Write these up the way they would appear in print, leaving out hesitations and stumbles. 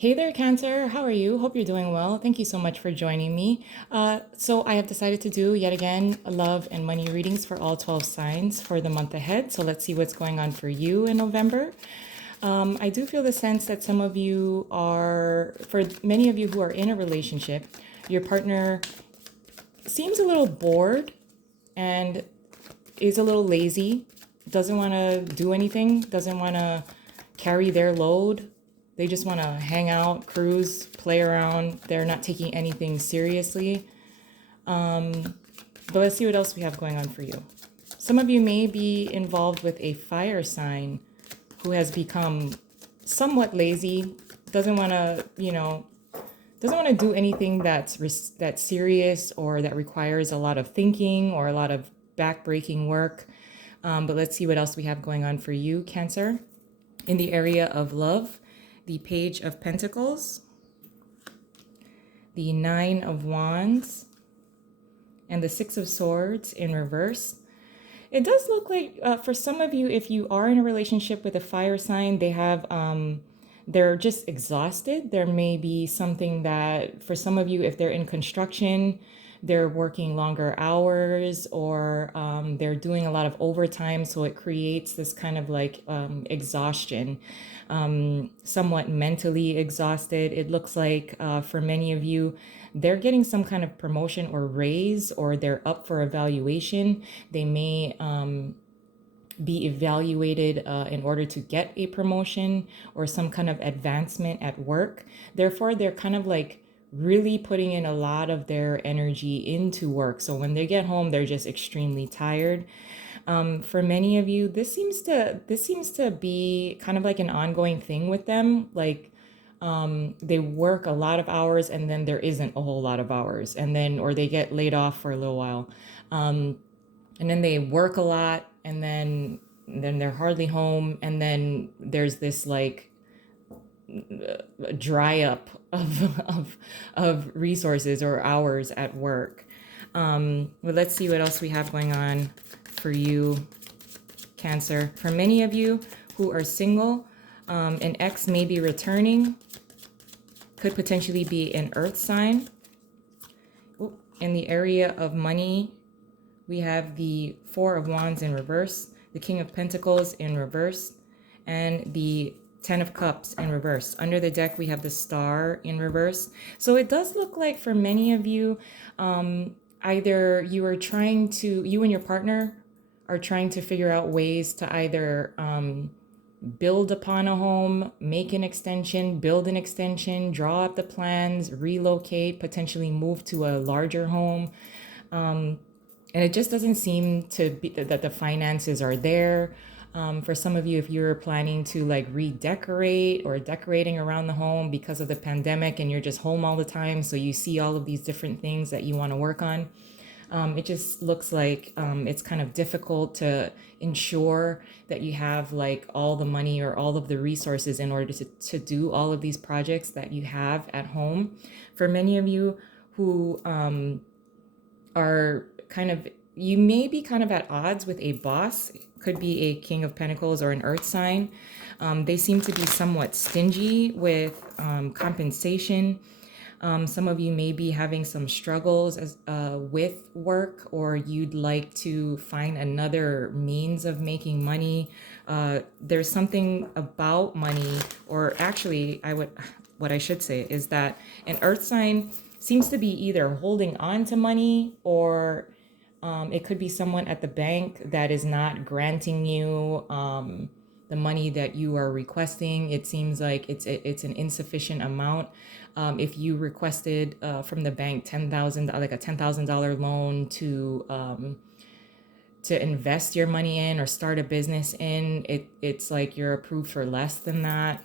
Hey there, Cancer. How are you? Hope you're doing well. Thank you so much for joining me. So, I have decided to do yet again love and money readings for all 12 signs for the month ahead. So, let's see what's going on for you in November. I do feel the sense that some of you are, for many of you who are in a relationship, your partner seems a little bored and is a little lazy, doesn't want to do anything, doesn't want to carry their load. They just want to hang out, cruise, play around. They're not taking anything seriously. But let's see what else we have going on for you. Some of you may be involved with a fire sign who has become somewhat lazy, doesn't want to, doesn't want to do anything that's serious or that requires a lot of thinking or a lot of backbreaking work. But let's see what else we have going on for you, Cancer. In the area of love, the Page of Pentacles, the Nine of Wands, and the Six of Swords in reverse. It does look like for some of you, if you are in a relationship with a fire sign, they're just exhausted. There may be something that for some of you, if they're in construction, they're working longer hours or they're doing a lot of overtime. So it creates this kind of like exhaustion, somewhat mentally exhausted. It looks like for many of you, they're getting some kind of promotion or raise, or they're up for evaluation. They may be evaluated in order to get a promotion or some kind of advancement at work. Therefore, they're kind of like really putting in a lot of their energy into work. So when they get home, they're just extremely tired. For many of you, this seems to be kind of like an ongoing thing with them. Like they work a lot of hours and then there isn't a whole lot of hours, and then or they get laid off for a little while, and then they work a lot, and then they're hardly home, and then there's this like dry up of resources or hours at work. But let's see what else we have going on for you, Cancer. For many of you who are single, an ex may be returning, could potentially be an earth sign. In the area of money, we have the Four of Wands in reverse, the King of Pentacles in reverse, and the Ten of Cups in reverse. Under the deck, we have the Star in reverse. So it does look like for many of you, either you and your partner are trying to figure out ways to either build upon a home, make an extension, build an extension, draw up the plans, relocate, potentially move to a larger home. And it just doesn't seem to be that the finances are there. For some of you, if you're planning to like redecorate or decorating around the home because of the pandemic and you're just home all the time, so you see all of these different things that you want to work on, it just looks like it's kind of difficult to ensure that you have like all the money or all of the resources in order to do all of these projects that you have at home. For many of you who are kind of, you may be kind of at odds with a boss. It could be a King of Pentacles or an earth sign. They seem to be somewhat stingy with compensation. Some of you may be having some struggles with work, or you'd like to find another means of making money. There's something about money, or actually, what I should say is that an earth sign seems to be either holding on to money, or it could be someone at the bank that is not granting you the money that you are requesting. It seems like it's an insufficient amount. If you requested from the bank like a $10,000 loan to invest your money in or start a business in, it's like you're approved for less than that.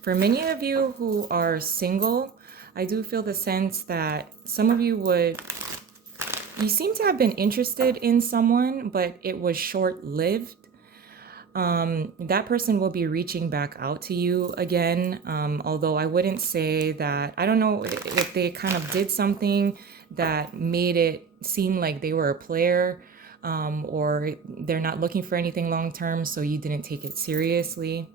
For many of you who are single, I do feel the sense that some of you seem to have been interested in someone, but it was short-lived. That person will be reaching back out to you again, although I wouldn't say that, I don't know if they kind of did something that made it seem like they were a player, or they're not looking for anything long-term, so you didn't take it seriously.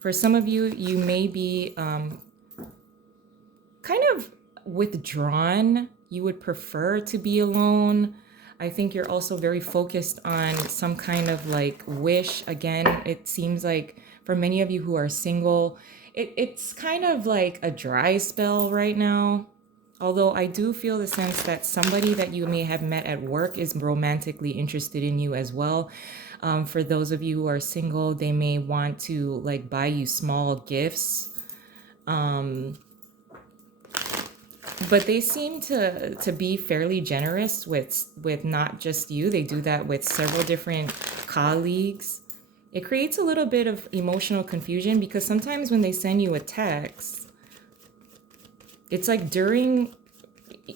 For some of you, you may be kind of withdrawn. You would prefer to be alone. I think you're also very focused on some kind of like wish. Again, it seems like for many of you who are single, it's kind of like a dry spell right now. Although I do feel the sense that somebody that you may have met at work is romantically interested in you as well. For those of you who are single, they may want to like buy you small gifts. But they seem to be fairly generous with not just you. They do that with several different colleagues. It creates a little bit of emotional confusion because sometimes when they send you a text, it's like during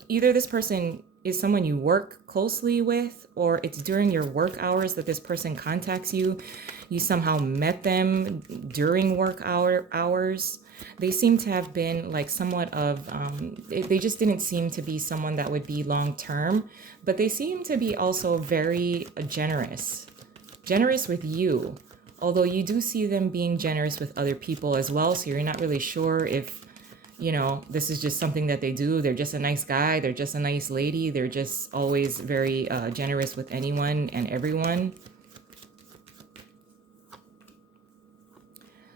either this person is someone you work closely with, or it's during your work hours that this person contacts you. You somehow met them during work hours. They seem to have been like somewhat of, they just didn't seem to be someone that would be long term, but they seem to be also very generous with you. Although you do see them being generous with other people as well. So you're not really sure if, you know, this is just something that they do. They're just a nice guy. They're just a nice lady. They're just always very generous with anyone and everyone.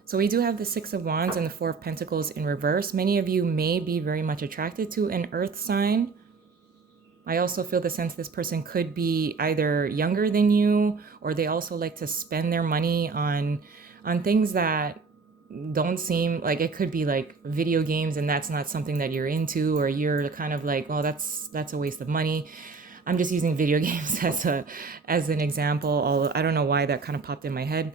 So we do have the Six of Wands and the Four of Pentacles in reverse. Many of you may be very much attracted to an earth sign. I also feel the sense this person could be either younger than you, or they also like to spend their money on things that don't seem like, it could be like video games, and that's not something that you're into, or you're kind of like, oh, that's a waste of money. I'm just using video games as an example. Although I don't know why that kind of popped in my head.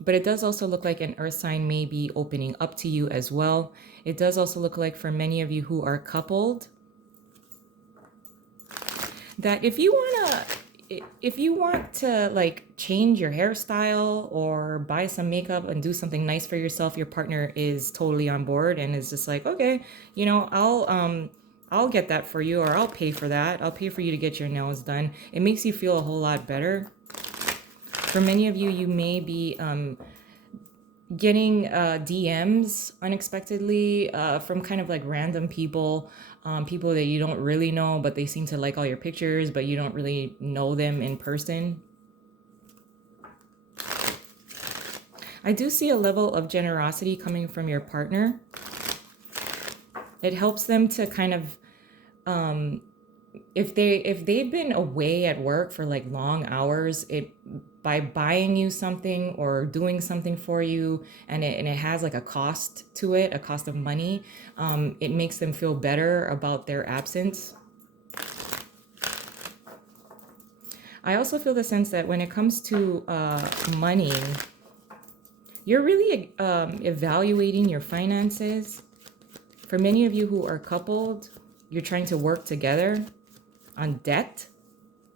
But it does also look like an earth sign may be opening up to you as well. It does also look like for many of you who are coupled, that if you want to like change your hairstyle or buy some makeup and do something nice for yourself, your partner is totally on board and is just like, okay, you know, I'll get that for you, or I'll pay for that. I'll pay for you to get your nails done. It makes you feel a whole lot better. For many of you, you may be getting DMs unexpectedly from kind of like random people, people that you don't really know, but they seem to like all your pictures, but you don't really know them in person. I do see a level of generosity coming from your partner. It helps them to kind of, if they've been away at work for like long hours, by buying you something or doing something for you, and it has like a cost to it, a cost of money, it makes them feel better about their absence. I also feel the sense that when it comes to money, you're really evaluating your finances. For many of you who are coupled, you're trying to work together on debt,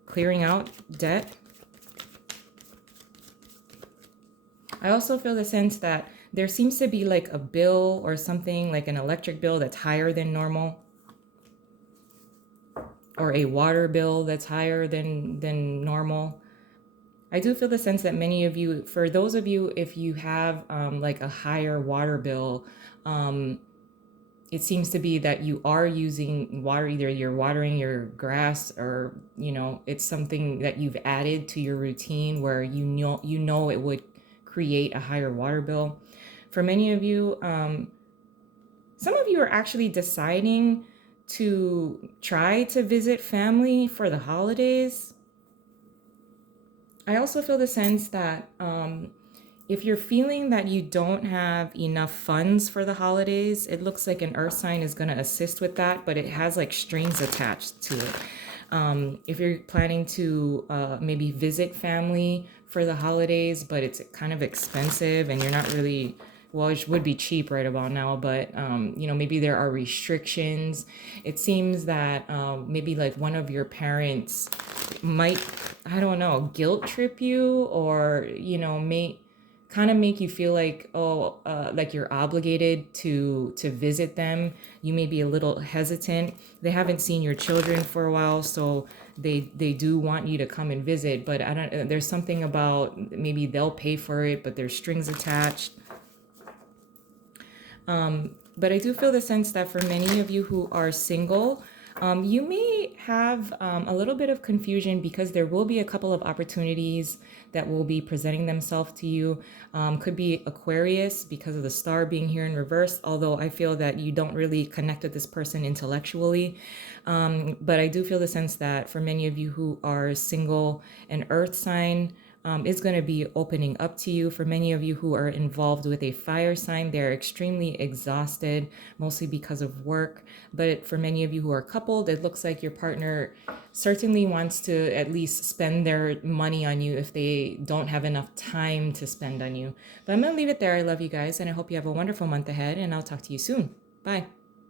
clearing out debt. I also feel the sense that there seems to be like a bill or something, like an electric bill that's higher than normal, or a water bill that's higher than normal. I do feel the sense that many of you, for those of you, if you have like a higher water bill, it seems to be that you are using water, either you're watering your grass, or, you know, it's something that you've added to your routine where you know it would create a higher water bill. For many of you, some of you are actually deciding to try to visit family for the holidays. I also feel the sense that if you're feeling that you don't have enough funds for the holidays, it looks like an earth sign is going to assist with that, but it has like strings attached to it. If you're planning to maybe visit family for the holidays, but it's kind of expensive and you're not really, well, it would be cheap right about now, but you know, maybe there are restrictions. It seems that maybe like one of your parents might, I don't know, guilt trip you, or, you know, make you feel like, oh, like you're obligated to visit them. You may be a little hesitant. They haven't seen your children for a while, so they do want you to come and visit, but I don't, there's something about maybe they'll pay for it, but there's strings attached. But I do feel the sense that for many of you who are single, you may have a little bit of confusion because there will be a couple of opportunities that will be presenting themselves to you. Could be Aquarius because of the star being here in reverse, although I feel that you don't really connect with this person intellectually. But I do feel the sense that for many of you who are single, an earth sign is going to be opening up to you. For many of you who are involved with a fire sign, they're extremely exhausted, mostly because of work. But for many of you who are coupled, it looks like your partner certainly wants to at least spend their money on you if they don't have enough time to spend on you. But I'm going to leave it there. I love you guys, and I hope you have a wonderful month ahead, and I'll talk to you soon. Bye.